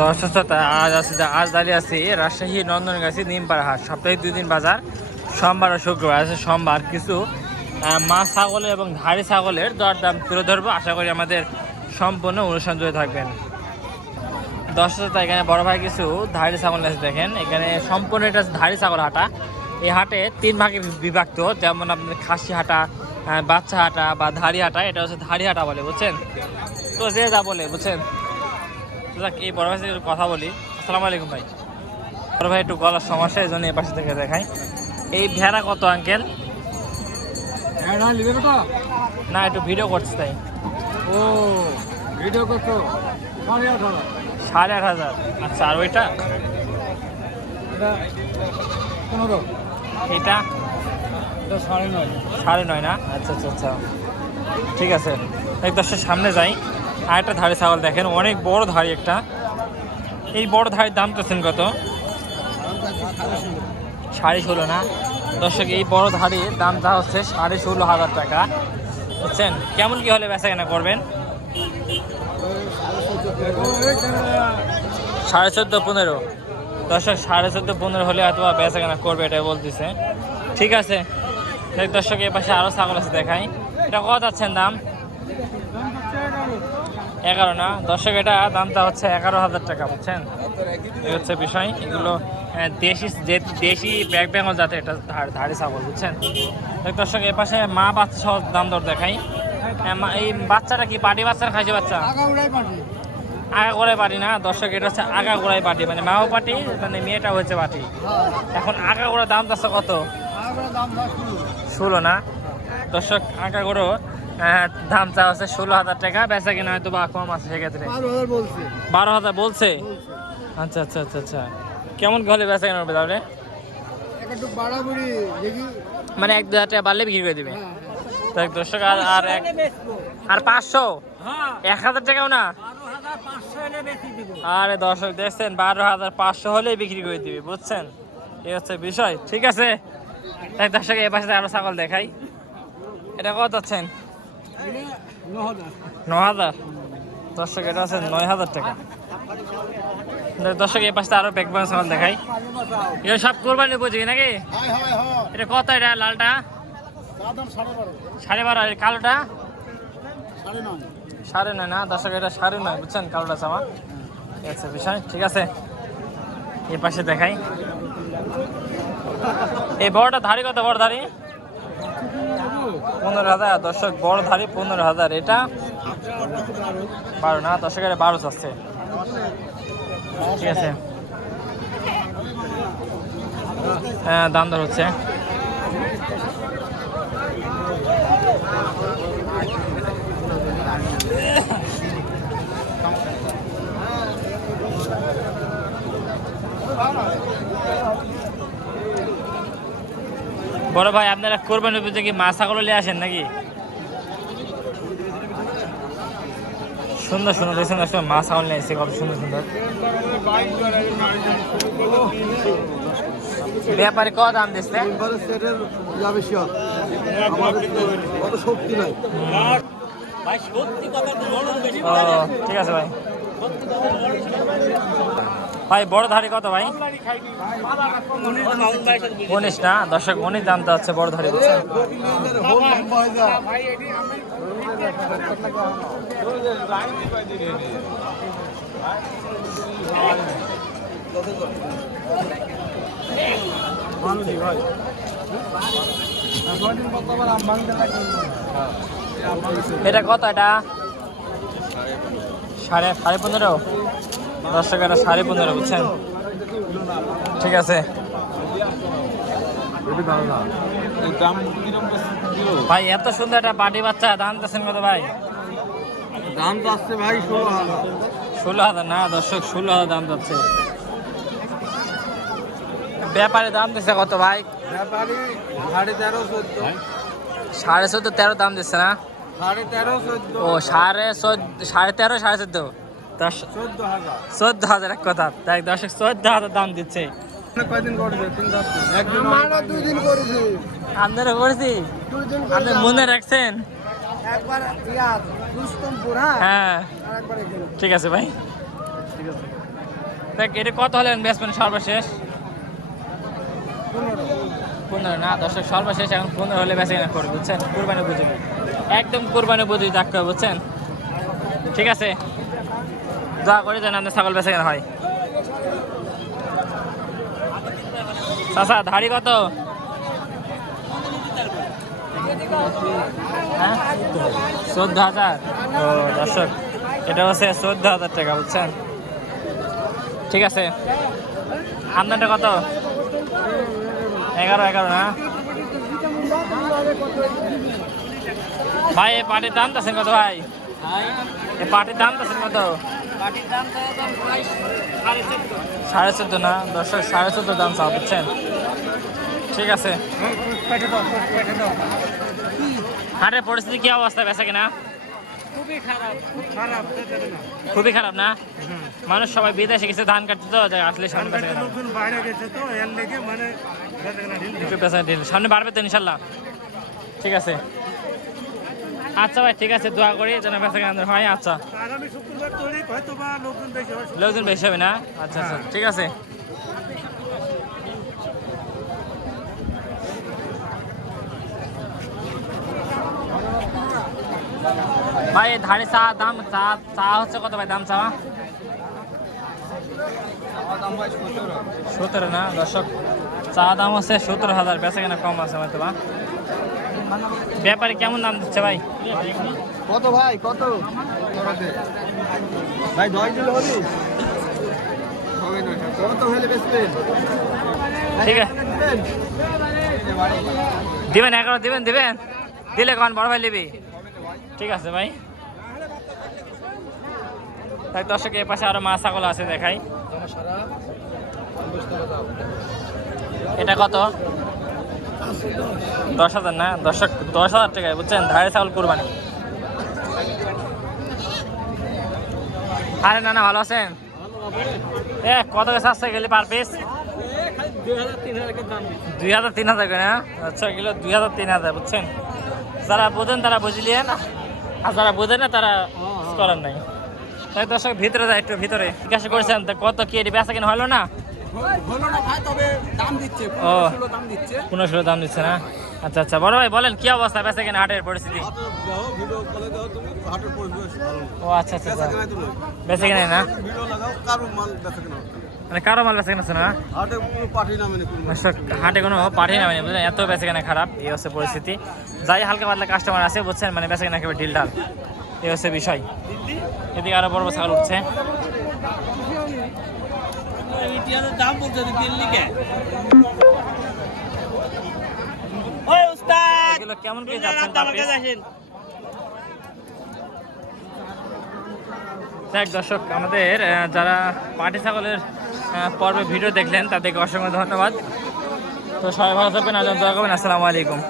দর্শক আজ দাঁড়িয়ে আছি রাজশাহী নন্দনগাছি নিমপাড়া হাট, সপ্তাহে 2 দিন বাজার, সোমবার ও শুক্রবার আছে। সোমবার কিছু মাছ ছাগলের এবং ধাড়ি ছাগলের দরদাম তুলে ধরবো। আশা করি আমাদের সম্পূর্ণ অনুষ্ঠান জুড়ে থাকবেন। দর্শক এখানে বড় ভাই কিছু ধাড়ি ছাগল আছে, দেখেন এখানে সম্পূর্ণ এটা ধাড়ি ছাগল হাটা। এই হাটে 3 ভাগে বিভক্ত, যেমন আপনার খাসি হাটা, বাচ্চা হাটা বা ধাড়ি হাটা। এটা হচ্ছে ধাড়ি হাটা বলে, বুঝছেন তো, যে যা বলে বুঝছেন। এই বড় ভাই থেকে কথা বলি। আসসালামু আলাইকুম ভাই। বড় ভাই একটু গলার সমস্যা, এই জন্য এ পাশে থেকে দেখাই। এই ভেড়া কত আঙ্কেল? না, একটু ভিডিও করছে তাই। ও ভিডিও কত? 8,500। আচ্ছা, আর ওইটা? এটা 9.5 না? আচ্ছা আচ্ছা আচ্ছা, ঠিক আছে। এক 10-এর সামনে যাই। আর একটা ধাড়ি ছাগল দেখেন, অনেক বড় ধাড়ি একটা। এই বড় ধাড়ির দাম চাচ্ছেন কত? 16.5 না? দর্শক, এই বড় ধাড়ির দামটা হচ্ছে 16,500 টাকা, বুঝছেন। কেমন কি হলে বেচা কেনা করবেন? 14.5-15। দর্শক, 14.5-15 হলে হয়তো বেচা কেনা করবে, এটাই বলতেছে। ঠিক আছে দর্শক, এর পাশে আরো ছাগল আছে, দেখাই। এটা কত যাচ্ছেন দাম? 11 না? দর্শক, এটা দামটা হচ্ছে 11,000 টাকা, বুঝছেন। এই হচ্ছে বিষয়। এগুলো দেশি ব্যাক বেঙ্গল জাতের এটা ধাড়ি ছাগল, বুঝছেন। দর্শক, এর পাশে মা বাচ্চা সহ দাম দর দেখাই। এই বাচ্চাটা কি পাটি বাচ্চার খাইছে বাচ্চা? আগাগোড়াই পাটি না? দর্শক, এটা হচ্ছে আগাগোড়াই পাটি, মানে মাও পাটি, মানে মেয়েটা হচ্ছে পাটি। এখন আগাগোড়া দাম চাচ্ছে কত? 16 না? দর্শক, আগাগোড়ো দাম চা হচ্ছে 16,000 টাকা। বেচা কিনা হয়তো বা কম আছে সেক্ষেত্রে। 12,000 বলছে? আচ্ছা আচ্ছা আচ্ছা আচ্ছা, কেমন কি হলে বেচা কেনা হবে তাহলে? মানে 1-2 টাকা বাড়লে বিক্রি করে দিবে? দর্শক, আর 500? 1,000 টাকাও না? আরে দর্শক, দেখছেন, 12,500 হলে বিক্রি করে দিবে, বুঝছেন। এই হচ্ছে বিষয়। ঠিক আছে দর্শক, এ পাশে আরো ছাগল দেখাই। এটা কত যাচ্ছেন? 9,000। দর্শক, এটা আছে 9,000 টাকা। দর্শক, এই পাশে আরো ব্যাকবান ছাগল দেখাই। এটা সব কোরবানি বুঝি নাকি? এটা কত? এটা লালটা 12.5। আর কালোটা 9.5 না? দর্শক, এটা 9.5, বুঝছেন, কালোটা চাওয়া। আচ্ছা বিষয়, ঠিক আছে। এই পাশে দেখাই। এই বড়টা ধাড়ি কত? বড় ধাড়ি 15,000। দর্শক, বড় ধাড়ি 15,000। এটা 12 না? দর্শক, এটা 12 চাচ্ছে। ঠিক আছে, হ্যাঁ, দাম দর হচ্ছে। বড় ভাই, আপনারা কোরবানির পুজো কি মাছ ছাগল নিয়ে আসেন নাকি? সুন্দর সুন্দর দেখছেন দর্শক, মাছ ছাগল নিয়ে এসে কত সুন্দর সুন্দর। ব্যাপারে কত দাম দিচ্ছে? ঠিক আছে ভাই। ভাই, বড় ধাড়ি কত ভাই? 19 না? দর্শক, 19 দামটা হচ্ছে বড় ধাড়ি, বুঝছেন। এটা কত? এটা 15.5। দর্শক, এটা 15.5, বুঝছেন। ঠিক আছে ভাই, এত সুন্দর একটা পাটি বাচ্চা, দাম চাচ্ছেন কত ভাই? দাম তো আসছে ভাই 16,000। 16,000 না? দর্শক, 16,000 দাম যাচ্ছে। ব্যাপারে দাম দিচ্ছে কত ভাই? ব্যাপারী 13.5-14। 13.5-13 দাম দিচ্ছে না? 13.5-14। ও 13.5 14.5 14,000 এক কথা। তাই দর্শক, 14,000 দাম দিচ্ছে। কয়দিন করেছে? 2 দিন করেছে। আপনারা করেছি? আপনি মনে রাখছেন? একবার রুস্তমপুর। হ্যাঁ, ঠিক আছে ভাই, ঠিক আছে। দেখ এটা কত হলেন বেসমেন্ট সর্বশেষ 15 না দর্শক সর্বশেষ এখন 15 হলে বেঁচে কিনা করবে বুঝছেন কুরবানি বুঝবে একদম কুরবানি বুঝি ডাক্তার বুঝছেন ঠিক আছে দোয়া করে যেন আমাদের ছাগল বেঁচে কিনা হয় চাচা ধাড়ি কত হ্যাঁ 14,000 ও দর্শক এটা হচ্ছে 14,000 টাকা বুঝছেন ঠিক আছে আমদানিটা কত 11 না ভাই এই পাটির দাম আছেন কত ভাই এই পাটির দাম আছেন কত 14.5 না দর্শক 14.5 দাম চাও বুঝছেন ঠিক আছে হাটের পরিস্থিতি কি অবস্থা বেচা কিনা খুবই খারাপ না মানুষ সবাই বিদেশে গেছে ধান কাটতে তো আসলে সামনে সামনে বাড়বে তো ইনশাল্লাহ ঠিক আছে আচ্ছা ভাই ঠিক আছে দোয়া করি যেন বেচা কেনা হয় আচ্ছা লোকজন বেশি হবে না আচ্ছা আচ্ছা ঠিক আছে ভাই ধারে চা দাম চা চা হচ্ছে কত ভাই দাম চা 17 না দর্শক চা দাম হচ্ছে 17,000 বেচা কেনা কম আছে হয়তো বা ব্যাপারে কেমন দাম দিচ্ছে ভাই কত ভাই কত ভাই 10 কিলো হবে কত হলে বেচবেন ঠিক আছে দিবেন 11 দিবেন দিলে কোন বড় ভাই নিবি ঠিক আছে ভাই তাই দর্শক এর পাশে আরো মাছ ছাগল আছে দেখাই এটা কত 10,000 না দর্শক 10,000 টাকায় বুঝছেন ধারে ছাগল কুরবানি আরে না না ভালো আছেন কত গাছ আসছে গেলে পার পিস 2,000-3,000 করে না আচ্ছা কিলো 2,000-3,000 বুঝছেন যারা বোঝেন তারা বুঝলিয়েন আর যারা বোঝেন না তারা করার নাই তাই দর্শক ভিতরে যায় একটু ভিতরে জিজ্ঞাসা করেছেন কত কি বেচা কিনা হলো না ও 15-16 দাম দিচ্ছে না আচ্ছা আচ্ছা বড় ভাই বলেন কি অবস্থা বেচা কিনা হাটের পরিস্থিতি ও আচ্ছা আচ্ছা বেচা কিনা না মানে কারো মাল বেচা কিনা না হাটে কোনো পাঠি নামেনি বুঝলেন এত বেচা কিনা খারাপ এই হচ্ছে পরিস্থিতি যাই হালকা পাতলা কাস্টমার আছে বুঝছেন মানে বেচা কিনা একেবারে ঢিল ঢাল এই হচ্ছে বিষয় এদিকে আরো বড় বড় ছাগল উঠছে দাম বলছে কেমন কি যাচ্ছেন দেখ দর্শক আমাদের যারা পাটি ছাগলের পর্বে ভিডিও দেখলেন তাদেরকে অসংখ্য ধন্যবাদ তো সবাই ভালো থাকবেন আজ দোয়া করবেন আসসালামু আলাইকুম